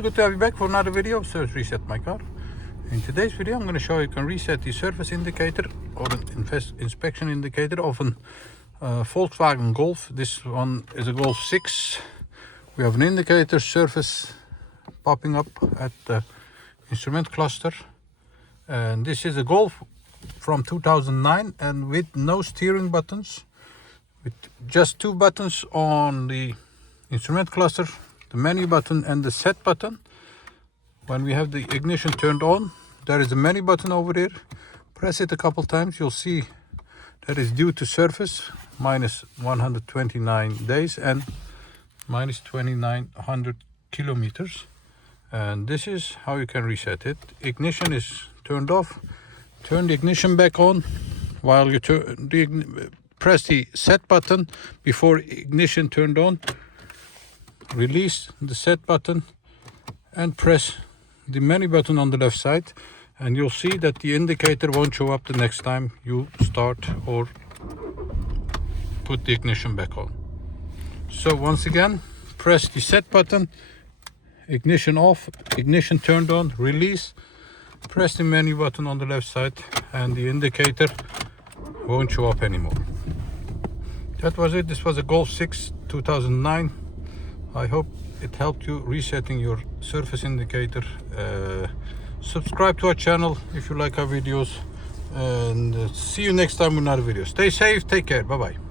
Good to have you back for another video of Service Reset My Car. In today's video I'm going to show you can reset the service indicator or an inspection indicator of a Volkswagen Golf. This one is a Golf 6. We have an indicator surface popping up at the instrument cluster, and this is a Golf from 2009 and with no steering buttons, with just two buttons on the instrument cluster, the menu button and the set button. When we have the ignition turned on, there is a menu button over there. Press it a couple times, you'll see that is due to service, minus 129 days and minus 2900 kilometers. And this is how you can reset it. Ignition is turned off. Turn the ignition back on while you press the set button before ignition turned on. Release the set button and press the menu button on the left side, and you'll see that the indicator won't show up the next time you start or put the ignition back on. So once again, press the set button, ignition off, ignition turned on, release, press the menu button on the left side, and the indicator won't show up anymore. That was it. This was a Golf 6 2009. I hope it helped you resetting your surface indicator. Subscribe to our channel if you like our videos, and see you next time with another video. Stay safe, take care, bye bye.